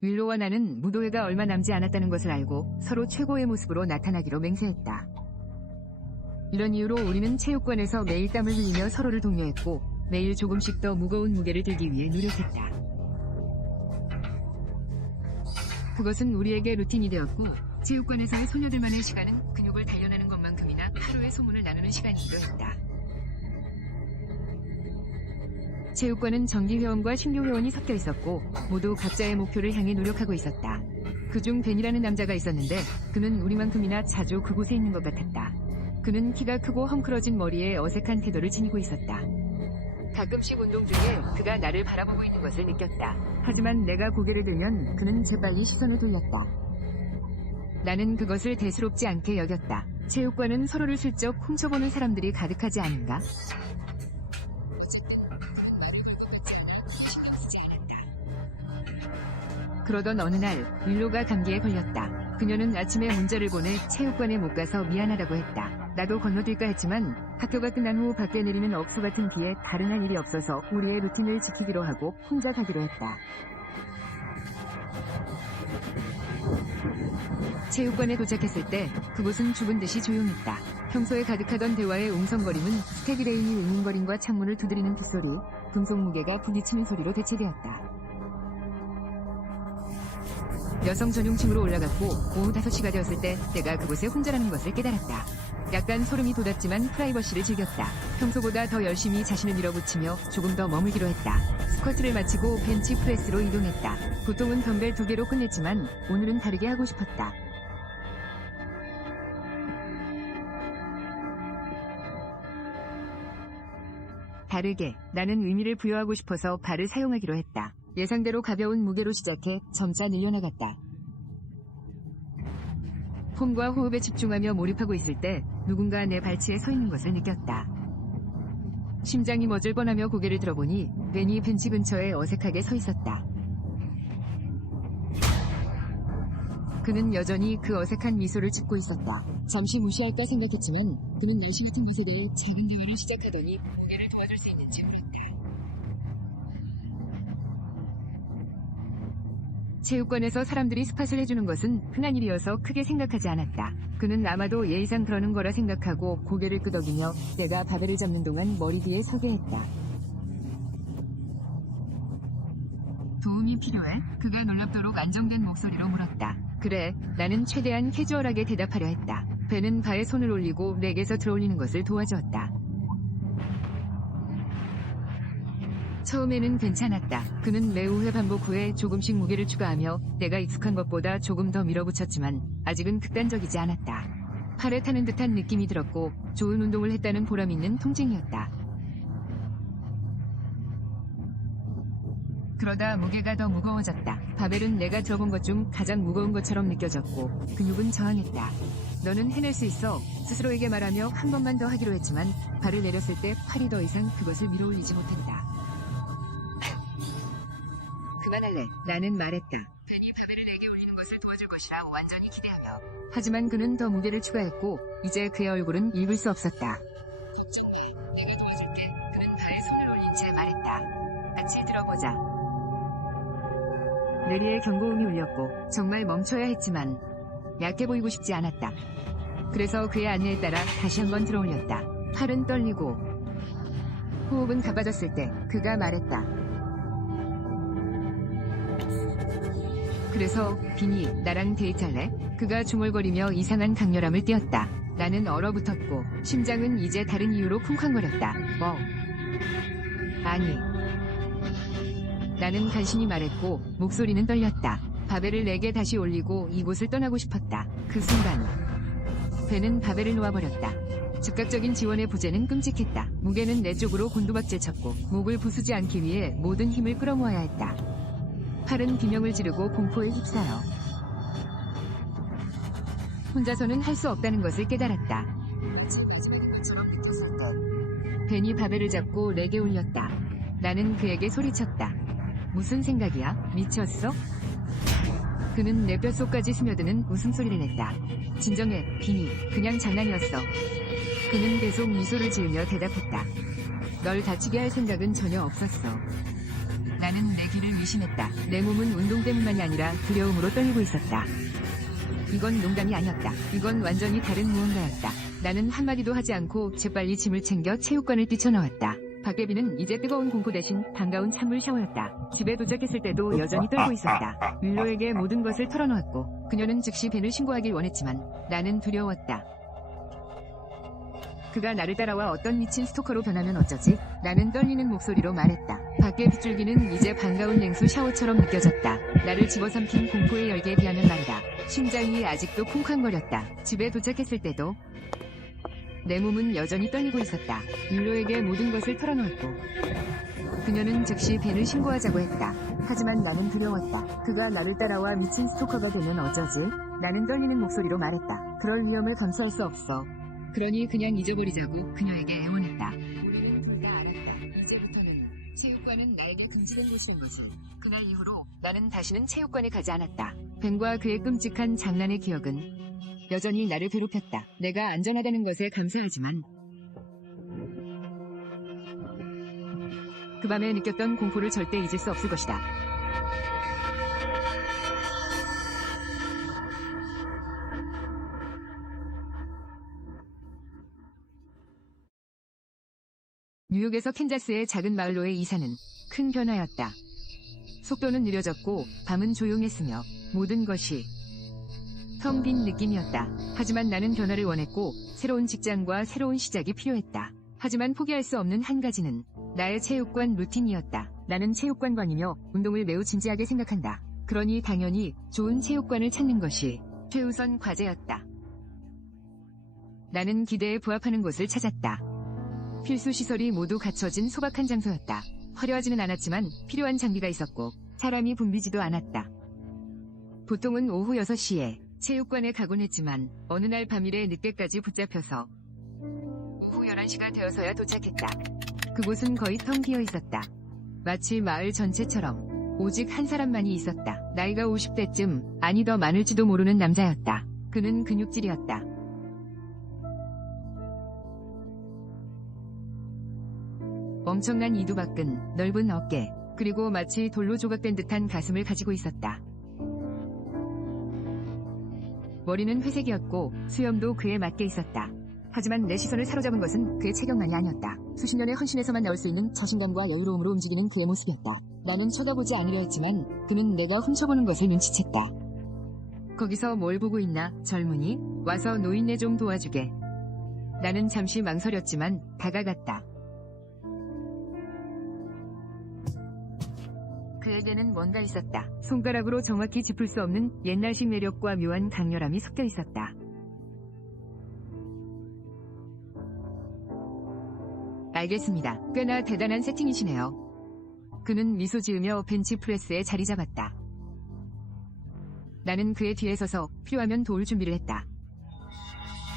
윌로와 나는 무도회가 얼마 남지 않았다는 것을 알고 서로 최고의 모습으로 나타나기로 맹세했다. 이런 이유로 우리는 체육관에서 매일 땀을 흘리며 서로를 독려했고 매일 조금씩 더 무거운 무게를 들기 위해 노력했다. 그것은 우리에게 루틴이 되었고 체육관에서의 소녀들만의 시간은 근육을 단련하는 것만큼이나 하루의 소문을 나누는 시간이기도 했다. 체육관은 정기회원과 신규회원이 섞여 있었고 모두 각자의 목표를 향해 노력하고 있었다. 그중 벤이라는 남자가 있었는데 그는 우리만큼이나 자주 그곳에 있는 것 같았다. 그는 키가 크고 헝클어진 머리에 어색한 태도를 지니고 있었다. 가끔씩 운동 중에 그가 나를 바라보고 있는 것을 느꼈다. 하지만 내가 고개를 들면 그는 재빨리 시선을 돌렸다. 나는 그것을 대수롭지 않게 여겼다. 체육관은 서로를 슬쩍 훔쳐보는 사람들이 가득하지 않은가? 그러던 어느 날 윌로가 감기에 걸렸다. 그녀는 아침에 문자를 보내 체육관에 못 가서 미안하다고 했다. 나도 건너뛸까 했지만 학교가 끝난 후 밖에 내리는 억수 같은 비에 다른 할 일이 없어서 우리의 루틴을 지키기로 하고 혼자 가기로 했다. 체육관에 도착했을 때 그곳은 죽은 듯이 조용했다. 평소에 가득하던 대화의 웅성거림은 스태그레인이 웅웅거림과 창문을 두드리는 빗소리, 금속 무게가 부딪히는 소리로 대체되었다. 여성 전용층으로 올라갔고 오후 5시가 되었을 때 내가 그곳에 혼자라는 것을 깨달았다. 약간 소름이 돋았지만 프라이버시를 즐겼다. 평소보다 더 열심히 자신을 밀어붙이며 조금 더 머물기로 했다. 스쿼트를 마치고 벤치 프레스로 이동했다. 보통은 덤벨 2개로 끝냈지만 오늘은 다르게 하고 싶었다. 다르게 나는 의미를 부여하고 싶어서 발을 사용하기로 했다. 예상대로 가벼운 무게로 시작해 점차 늘려나갔다. 폼과 호흡에 집중하며 몰입하고 있을 때 누군가 내 발치에 서 있는 것을 느꼈다. 심장이 멎을 뻔하며 고개를 들어보니 벤이 벤치 근처에 어색하게 서 있었다. 그는 여전히 그 어색한 미소를 짓고 있었다. 잠시 무시할까 생각했지만 그는 날씨 같은 것에 대해 작은 대화를 시작하더니 무게를 도와줄 수 있는지 물었다. 체육관에서 사람들이 스팟을 해주는 것은 흔한 일이어서 크게 생각하지 않았다. 그는 아마도 예의상 그러는 거라 생각하고 고개를 끄덕이며 내가 바벨을 잡는 동안 머리 뒤에 서게 했다. 도움이 필요해? 그가 놀랍도록 안정된 목소리로 물었다. 그래, 나는 최대한 캐주얼하게 대답하려 했다. 벤은 바에 손을 올리고 렉에서 들어올리는 것을 도와주었다. 처음에는 괜찮았다. 그는 매우 회 반복 후에 조금씩 무게를 추가하며 내가 익숙한 것보다 조금 더 밀어붙였지만 아직은 극단적이지 않았다. 팔에 타는 듯한 느낌이 들었고 좋은 운동을 했다는 보람 있는 통증이었다. 그러다 무게가 더 무거워졌다. 바벨은 내가 들어본 것 중 가장 무거운 것처럼 느껴졌고 근육은 저항했다. 너는 해낼 수 있어. 스스로에게 말하며 한 번만 더 하기로 했지만 발을 내렸을 때 팔이 더 이상 그것을 밀어올리지 못했다. 그만할래. 나는 말했다. 벤이 바벨을 내게 올리는 것을 도와줄 것이라 완전히 기대하며. 하지만 그는 더 무게를 추가했고 이제 그의 얼굴은 읽을 수 없었다. 걱정해. 내가 도와줄게. 그는 바에 손을 올린 채 말했다. 같이 들어보자. 내리의 경고음이 울렸고 정말 멈춰야 했지만 약해 보이고 싶지 않았다. 그래서 그의 안내에 따라 다시 한번 들어올렸다. 팔은 떨리고 호흡은 가빠졌을 때 그가 말했다. 그래서 빈이 나랑 데이트할래? 그가 중얼거리며 이상한 강렬함을 띄었다. 나는 얼어붙었고 심장은 이제 다른 이유로 쿵쾅거렸다. 뭐? 아니. 나는 간신히 말했고 목소리는 떨렸다. 바벨을 내게 다시 올리고 이곳을 떠나고 싶었다. 그 순간 벤은 바벨을 놓아버렸다. 즉각적인 지원의 부재는 끔찍했다. 무게는 내 쪽으로 곤두박질 쳤고 목을 부수지 않기 위해 모든 힘을 끌어모아야 했다. 팔은 비명을 지르고 공포에 휩싸여 혼자서는 할 수 없다는 것을 깨달았다. 벤이 바벨을 잡고 렉에 올렸다. 나는 그에게 소리쳤다. 무슨 생각이야? 미쳤어? 그는 내 뼛속까지 스며드는 웃음소리를 냈다. 진정해, 빈이. 그냥 장난이었어. 그는 계속 미소를 지으며 대답했다. 널 다치게 할 생각은 전혀 없었어. 나는 내 길을 의심했다. 내 몸은 운동 때문만이 아니라 두려움으로 떨리고 있었다. 이건 농담이 아니었다. 이건 완전히 다른 무언가였다. 나는 한마디도 하지 않고 재빨리 짐을 챙겨 체육관을 뛰쳐나왔다. 박예빈은 이제 뜨거운 공포 대신 반가운 찬물 샤워였다. 집에 도착했을 때도 여전히 떨고 있었다. 윌로에게 모든 것을 털어놓았고 그녀는 즉시 벤을 신고하길 원했지만 나는 두려웠다. 그가 나를 따라와 어떤 미친 스토커로 변하면 어쩌지? 나는 떨리는 목소리로 말했다. 밖의 빗줄기는 이제 반가운 냉수 샤워처럼 느껴졌다. 나를 집어삼킨 공포의 열기에 비하면 말이다. 심장이 아직도 쿵쾅거렸다. 집에 도착했을 때도 내 몸은 여전히 떨리고 있었다. 율로에게 모든 것을 털어놓았고 그녀는 즉시 벤을 신고하자고 했다. 하지만 나는 두려웠다. 그가 나를 따라와 미친 스토커가 되면 어쩌지? 나는 떨리는 목소리로 말했다. 그럴 위험을 감수할 수 없어. 그러니 그냥 잊어버리자고 그녀에게 애원했다. 둘 다 알았다. 이제부터는 체육관은 나에게 금지된 곳인 것을. 그날 이후로 나는 다시는 체육관에 가지 않았다. 벤과 그의 끔찍한 장난의 기억은 여전히 나를 괴롭혔다. 내가 안전하다는 것에 감사하지만 그 밤에 느꼈던 공포를 절대 잊을 수 없을 것이다. 뉴욕에서 캔자스의 작은 마을로의 이사는 큰 변화였다. 속도는 느려졌고 밤은 조용했으며 모든 것이 텅 빈 느낌이었다. 하지만 나는 변화를 원했고 새로운 직장과 새로운 시작이 필요했다. 하지만 포기할 수 없는 한 가지는 나의 체육관 루틴이었다. 나는 체육관관이며 운동을 매우 진지하게 생각한다. 그러니 당연히 좋은 체육관을 찾는 것이 최우선 과제였다. 나는 기대에 부합하는 곳을 찾았다. 필수 시설이 모두 갖춰진 소박한 장소였다. 화려하지는 않았지만 필요한 장비가 있었고 사람이 붐비지도 않았다. 보통은 오후 6시에 체육관에 가곤 했지만 어느 날 밤일에 늦게까지 붙잡혀서 오후 11시가 되어서야 도착했다. 그곳은 거의 텅 비어 있었다. 마치 마을 전체처럼 오직 한 사람만이 있었다. 나이가 50대쯤 아니 더 많을지도 모르는 남자였다. 그는 근육질이었다. 엄청난 이두박근, 넓은 어깨, 그리고 마치 돌로 조각된 듯한 가슴을 가지고 있었다. 머리는 회색이었고 수염도 그에 맞게 있었다. 하지만 내 시선을 사로잡은 것은 그의 체격만이 아니었다. 수십 년의 헌신에서만 나올 수 있는 자신감과 여유로움으로 움직이는 그의 모습이었다. 나는 쳐다보지 않으려 했지만 그는 내가 훔쳐보는 것을 눈치챘다. 거기서 뭘 보고 있나, 젊은이? 와서 노인네 좀 도와주게. 나는 잠시 망설였지만 다가갔다. 그에게는 뭔가 있었다. 손가락으로 정확히 짚을 수 없는 옛날식 매력과 묘한 강렬함이 섞여 있었다. 알겠습니다. 꽤나 대단한 세팅이시네요. 그는 미소 지으며 벤치프레스에 자리 잡았다. 나는 그의 뒤에 서서 필요하면 도울 준비를 했다.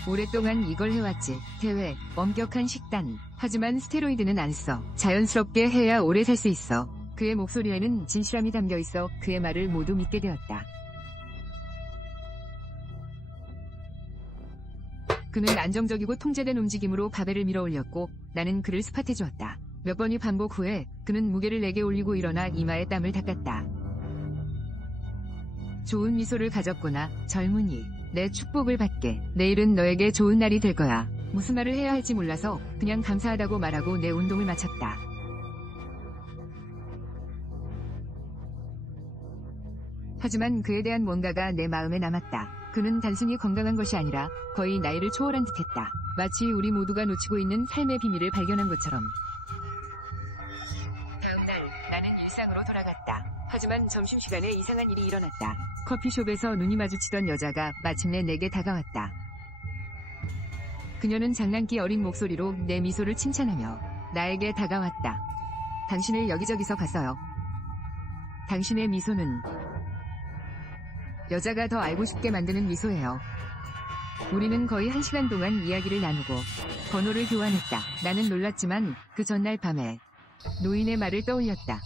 오랫동안 이걸 해왔지. 대회, 엄격한 식단. 하지만 스테로이드는 안 써. 자연스럽게 해야 오래 살 수 있어. 그의 목소리에는 진실함이 담겨 있어 그의 말을 모두 믿게 되었다. 그는 안정적이고 통제된 움직임으로 바벨을 밀어 올렸고 나는 그를 스팟해 주었다. 몇 번의 반복 후에 그는 무게를 내게 올리고 일어나 이마에 땀을 닦았다. 좋은 미소를 가졌구나, 젊은이. 내 축복을 받게. 내일은 너에게 좋은 날이 될 거야. 무슨 말을 해야 할지 몰라서 그냥 감사하다고 말하고 내 운동을 마쳤다. 하지만 그에 대한 뭔가가 내 마음에 남았다. 그는 단순히 건강한 것이 아니라 거의 나이를 초월한 듯했다. 마치 우리 모두가 놓치고 있는 삶의 비밀을 발견한 것처럼. 다음 날 나는 일상으로 돌아갔다. 하지만 점심시간에 이상한 일이 일어났다. 커피숍에서 눈이 마주치던 여자가 마침내 내게 다가왔다. 그녀는 장난기 어린 목소리로 내 미소를 칭찬하며 나에게 다가왔다. 당신을 여기저기서 봤어요. 당신의 미소는 여자가 더 알고 싶게 만드는 미소예요. 우리는 거의 1시간 동안 이야기를 나누고 번호를 교환했다. 나는 놀랐지만 그 전날 밤에 노인의 말을 떠올렸다.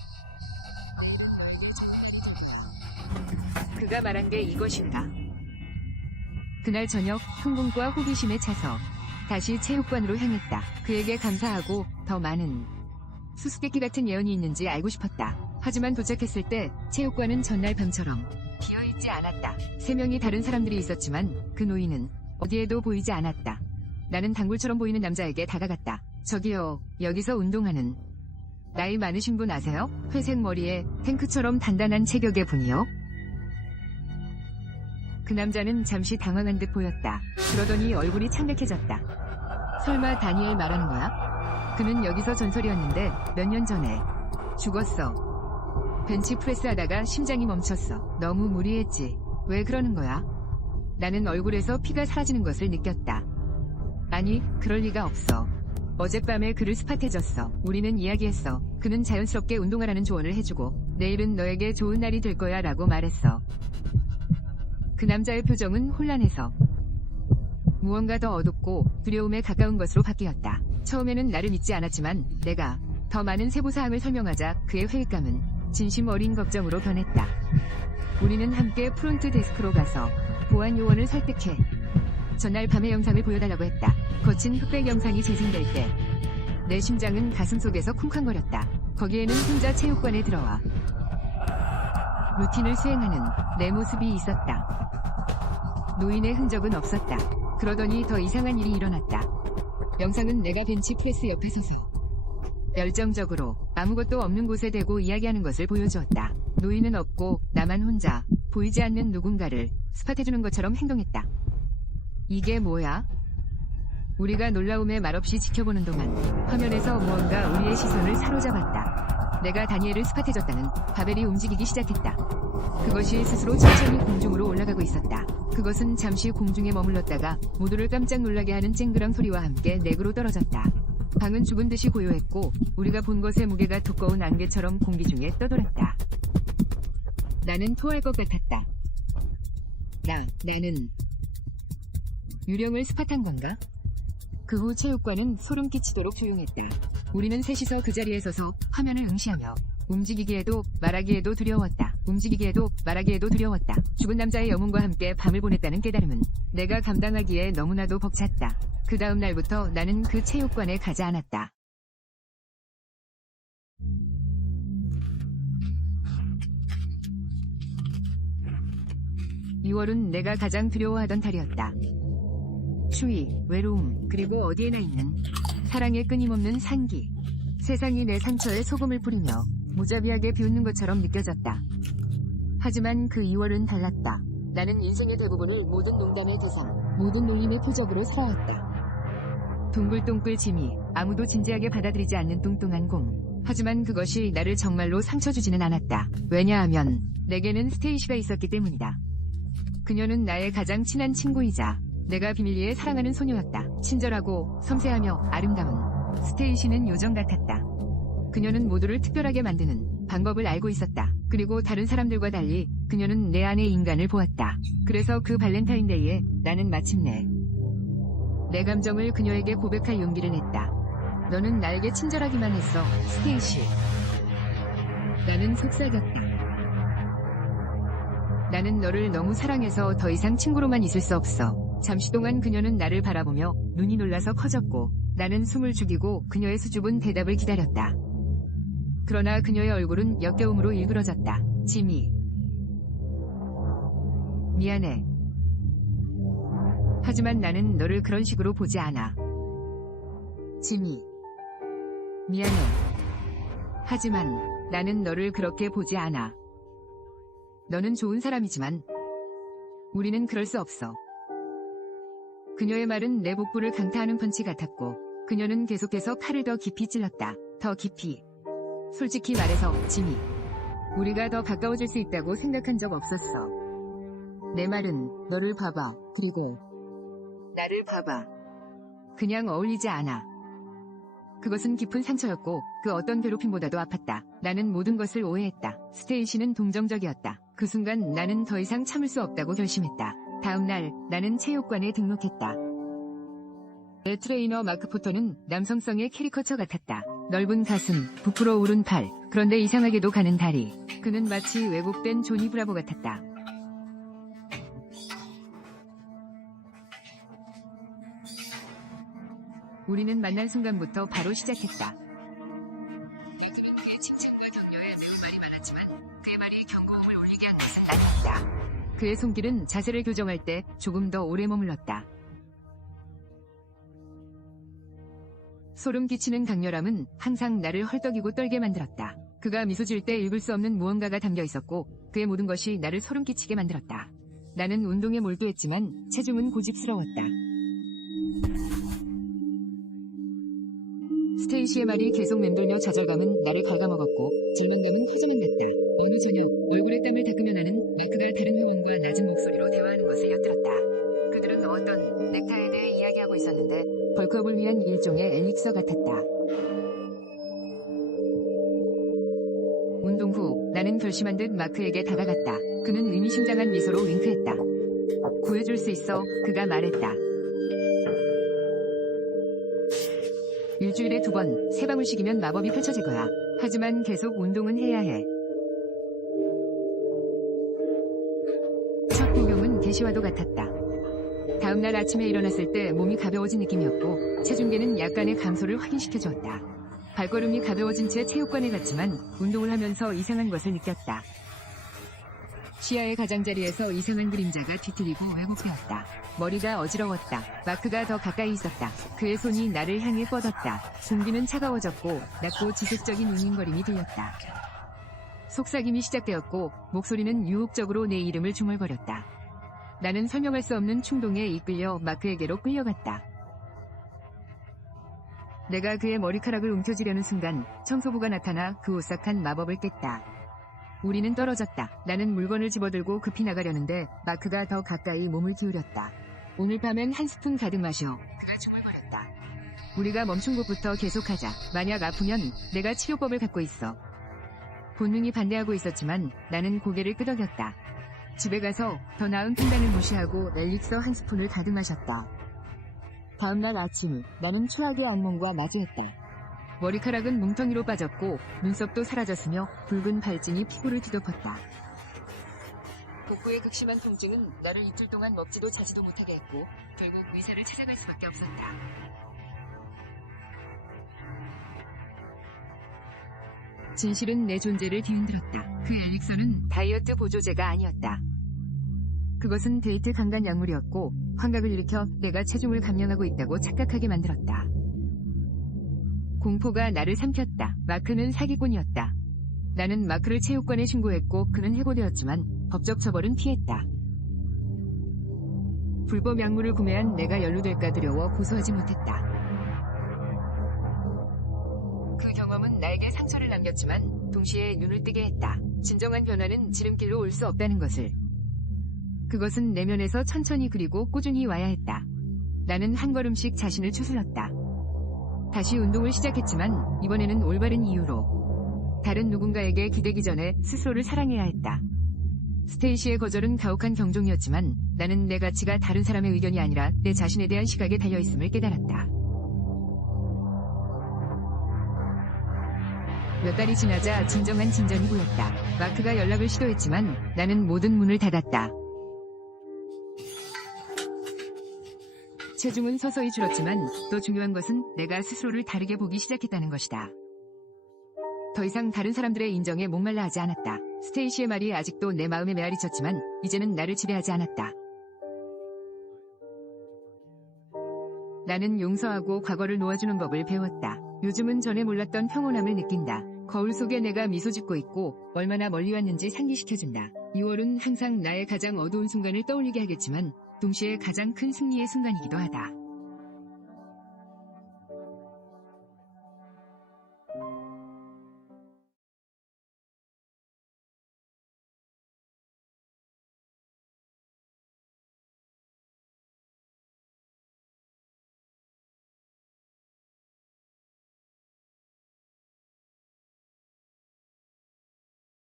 그가 말한 게 이것인가. 그날 저녁 흥분과 호기심에 차서 다시 체육관으로 향했다. 그에게 감사하고 더 많은 수수께끼 같은 예언이 있는지 알고 싶었다. 하지만 도착했을 때 체육관은 전날 밤처럼 비어있지 않았다. 3명이 다른 사람들이 있었지만 그 노인은 어디에도 보이지 않았다. 나는 단골처럼 보이는 남자에게 다가갔다. 저기요, 여기서 운동하는 나이 많으신 분 아세요? 회색 머리에 탱크처럼 단단한 체격의 분이요? 그 남자는 잠시 당황한 듯 보였다. 그러더니 얼굴이 창백해졌다. 설마 다니엘 말하는 거야? 그는 여기서 전설이었는데 몇 년 전에 죽었어. 벤치프레스 하다가 심장이 멈췄어. 너무 무리했지. 왜 그러는 거야? 나는 얼굴에서 피가 사라지는 것을 느꼈다. 아니, 그럴 리가 없어. 어젯밤에 그를 스팟해줬어. 우리는 이야기했어. 그는 자연스럽게 운동하라는 조언을 해주고 내일은 너에게 좋은 날이 될 거야 라고 말했어. 그 남자의 표정은 혼란해서 무언가 더 어둡고 두려움에 가까운 것으로 바뀌었다. 처음에는 나를 믿지 않았지만 내가 더 많은 세부사항을 설명하자 그의 회의감은 진심 어린 걱정으로 변했다. 우리는 함께 프론트 데스크로 가서 보안 요원을 설득해 전날 밤의 영상을 보여달라고 했다. 거친 흑백 영상이 재생될 때 내 심장은 가슴속에서 쿵쾅거렸다. 거기에는 혼자 체육관에 들어와 루틴을 수행하는 내 모습이 있었다. 노인의 흔적은 없었다. 그러더니 더 이상한 일이 일어났다. 영상은 내가 벤치프레스 옆에 서서 열정적으로 아무것도 없는 곳에 대고 이야기하는 것을 보여주었다. 노인은 없고 나만 혼자 보이지 않는 누군가를 스팟해주는 것처럼 행동했다. 이게 뭐야? 우리가 놀라움에 말없이 지켜보는 동안 화면에서 무언가 우리의 시선을 사로잡았다. 내가 다니엘을 스팟해줬다는 바벨이 움직이기 시작했다. 그것이 스스로 천천히 공중으로 올라가고 있었다. 그것은 잠시 공중에 머물렀다가 모두를 깜짝 놀라게 하는 쨍그랑 소리와 함께 내구로 떨어졌다. 방은 죽은 듯이 고요했고 우리가 본 것의 무게가 두꺼운 안개처럼 공기 중에 떠돌았다. 나는 토할 것 같았다. 나는 유령을 스팟한 건가? 그 후 체육관은 소름 끼치도록 조용했다. 우리는 셋이서 그 자리에 서서 화면을 응시하며 움직이기에도 말하기에도 두려웠다. 죽은 남자의 영혼과 함께 밤을 보냈다는 깨달음은 내가 감당하기에 너무나도 벅찼다. 그 다음 날부터 나는 그 체육관에 가지 않았다. (2월은) 내가 가장 두려워하던 달이었다. 추위, 외로움, 그리고 어디에나 있는 사랑의 끊임없는 산기. 세상이 내 상처에 소금을 뿌리며 무자비하게 비웃는 것처럼 느껴졌다. 하지만 그 2월은 달랐다. 나는 인생의 대부분을 모든 농담의 대상, 모든 놀림의 표적으로 살아왔다. 동글동글 짐이 아무도 진지하게 받아들이지 않는 뚱뚱한 공. 하지만 그것이 나를 정말로 상처 주지는 않았다. 왜냐하면 내게는 스테이시가 있었기 때문이다. 그녀는 나의 가장 친한 친구이자 내가 비밀리에 사랑하는 소녀였다. 친절하고 섬세하며 아름다운 스테이시는 요정 같았다. 그녀는 모두를 특별하게 만드는 방법을 알고 있었다. 그리고 다른 사람들과 달리 그녀는 내 안의 인간을 보았다. 그래서 그 발렌타인데이에 나는 마침내 내 감정을 그녀에게 고백할 용기를 냈다. 너는 나에게 친절하기만 했어, 스테이시. 나는 속삭였다. 나는 너를 너무 사랑해서 더 이상 친구로만 있을 수 없어. 잠시 동안 그녀는 나를 바라보며 눈이 놀라서 커졌고 나는 숨을 죽이고 그녀의 수줍은 대답을 기다렸다. 그러나 그녀의 얼굴은 역겨움으로 일그러졌다. 지미. 미안해. 하지만 나는 너를 그런 식으로 보지 않아. 지미. 미안해. 하지만 나는 너를 그렇게 보지 않아. 너는 좋은 사람이지만 우리는 그럴 수 없어. 그녀의 말은 내 복부를 강타하는 펀치 같았고 그녀는 계속해서 칼을 더 깊이 찔렀다. 더 깊이. 솔직히 말해서 지미, 우리가 더 가까워질 수 있다고 생각한 적 없었어. 내 말은 너를 봐봐. 그리고 나를 봐봐. 그냥 어울리지 않아. 그것은 깊은 상처였고 그 어떤 괴롭힘보다도 아팠다. 나는 모든 것을 오해했다. 스테이시는 동정적이었다. 그 순간 나는 더 이상 참을 수 없다고 결심했다. 다음 날 나는 체육관에 등록했다. 내 트레이너 마크 포터는 남성성의 캐리커처 같았다. 넓은 가슴, 부풀어 오른 팔, 그런데 이상하게도 가는 다리. 그는 마치 왜곡된 조니 브라보 같았다. 우리는 만난 순간부터 바로 시작했다. 요즘은 그의 칭찬과 격려에 매우 말이 많았지만 스테이시의 말이 경고음을 울리게 한 것은 아니었다. 그의 손길은 자세를 교정할 때 조금 더 오래 머물렀다. 소름 끼치는 강렬함은 항상 나를 헐떡이고 떨게 만들었다. 그가 미소 지을 때 읽을 수 없는 무언가가 담겨 있었고 그의 모든 것이 나를 소름 끼치게 만들었다. 나는 운동에 몰두했지만 체중은 고집스러웠다. 스테이시의 말이 계속 맴돌며 좌절감은 나를 갉아먹었고 절망감은 커져만 갔다. 어느 저녁 얼굴에 땀을 닦으며 나는 마크가 다른 회원과 낮은 목소리로 대화하는 것을 엿들었다. 그들은 어떤 넥타이에 대해 이야기하고 있었는데 벌크업을 위한 일종의 엘릭서 같았다. 운동 후 나는 결심한 듯 마크에게 다가갔다. 그는 의미심장한 미소로 윙크했다. 구해줄 수 있어, 그가 말했다. 일주일에 2번, 3방울씩이면 마법이 펼쳐질 거야. 하지만 계속 운동은 해야 해. 첫 복용은 계시와도 같았다. 다음날 아침에 일어났을 때 몸이 가벼워진 느낌이었고 체중계는 약간의 감소를 확인시켜 주었다. 발걸음이 가벼워진 채 체육관에 갔지만 운동을 하면서 이상한 것을 느꼈다. 시야의 가장자리에서 이상한 그림자가 뒤틀리고 왜곡되었다. 머리가 어지러웠다. 마크가 더 가까이 있었다. 그의 손이 나를 향해 뻗었다. 공기는 차가워졌고 낮고 지속적인 웅웅거림이 들렸다. 속삭임이 시작되었고 목소리는 유혹적으로 내 이름을 중얼거렸다. 나는 설명할 수 없는 충동에 이끌려 마크에게로 끌려갔다. 내가 그의 머리카락을 움켜쥐려는 순간 청소부가 나타나 그 오싹한 마법을 깼다. 우리는 떨어졌다. 나는 물건을 집어들고 급히 나가려는데 마크가 더 가까이 몸을 기울였다. 오늘 밤엔 한 스푼 가득 마셔. 그가 중얼거렸다. 우리가 멈춘 곳부터 계속하자. 만약 아프면 내가 치료법을 갖고 있어. 본능이 반대하고 있었지만 나는 고개를 끄덕였다. 집에 가서 더 나은 판단을 무시하고 엘릭서 한 스푼을 가득 마셨다. 다음날 아침 나는 최악의 악몽과 마주했다. 머리카락은 뭉텅이로 빠졌고 눈썹도 사라졌으며 붉은 발진이 피부를 뒤덮었다. 복부의 극심한 통증은 나를 이틀 동안 먹지도 자지도 못하게 했고 결국 의사를 찾아갈 수밖에 없었다. 진실은 내 존재를 뒤흔들었다. 그 엘릭서는 다이어트 보조제가 아니었다. 그것은 데이트 강간 약물이었고 환각을 일으켜 내가 체중을 감량하고 있다고 착각하게 만들었다. 공포가 나를 삼켰다. 마크는 사기꾼이었다. 나는 마크를 체육관에 신고했고 그는 해고되었지만 법적 처벌은 피했다. 불법 약물을 구매한 내가 연루될까 두려워 고소하지 못했다. 그 경험은 나에게 상처를 남겼지만 동시에 눈을 뜨게 했다. 진정한 변화는 지름길로 올 수 없다는 것을. 그것은 내면에서 천천히 그리고 꾸준히 와야 했다. 나는 한 걸음씩 자신을 추스렸다. 다시 운동을 시작했지만 이번에는 올바른 이유로. 다른 누군가에게 기대기 전에 스스로를 사랑해야 했다. 스테이시의 거절은 가혹한 경종이었지만 나는 내 가치가 다른 사람의 의견이 아니라 내 자신에 대한 시각에 달려있음을 깨달았다. 몇 달이 지나자 진정한 진전이 보였다. 마크가 연락을 시도했지만 나는 모든 문을 닫았다. 체중은 서서히 줄었지만 또 중요한 것은 내가 스스로를 다르게 보기 시작했다는 것이다. 더 이상 다른 사람들의 인정에 목말라 하지 않았다. 스테이시의 말이 아직도 내 마음에 메아리쳤지만 이제는 나를 지배하지 않았다. 나는 용서하고 과거를 놓아주는 법을 배웠다. 요즘은 전에 몰랐던 평온함을 느낀다. 거울 속에 내가 미소 짓고 있고 얼마나 멀리 왔는지 상기시켜준다. 2월은 항상 나의 가장 어두운 순간을 떠올리게 하겠지만 동시에 가장 큰 승리의 순간이기도 하다.